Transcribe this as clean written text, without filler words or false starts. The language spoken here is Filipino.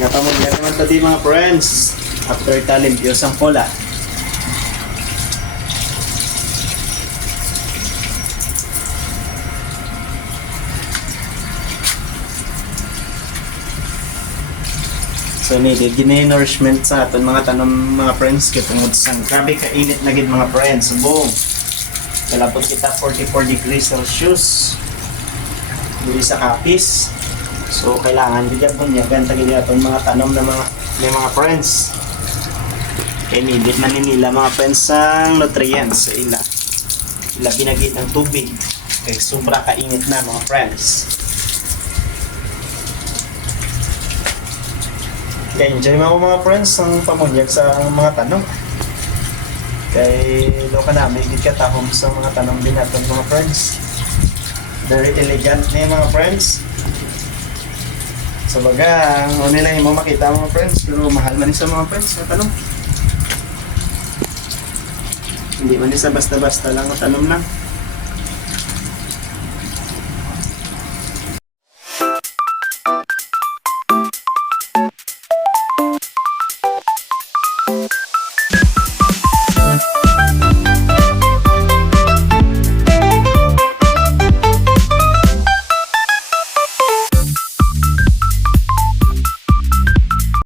Napamulya naman tadi mga friends. After talimpyos ang pula. So needed gina-nourishment sa aton mga tanom mga friends kay tungod sang grabe ka init na gid mga friends. Boom. Kalapot kita 44 degrees Celsius. Dili sa kapis. So kailangan bigyan bunyagan ta gid aton mga tanom na mga friends. Kay needed man nila mga friends sang nutrients sa ila. Ila binagit ng tubig. Kay sobra ka init na mga friends. Kaya enjoy mo mga friends ang pamunyag sa mga tanong. Kay do ka namin katahom sa mga tanong din natin mga friends. Very elegant na mga friends. Sa baga, ang nila mo makita mga friends, pero mahal man sa mga friends sa tanong. Hindi man isa basta-basta lang ang tanong lang.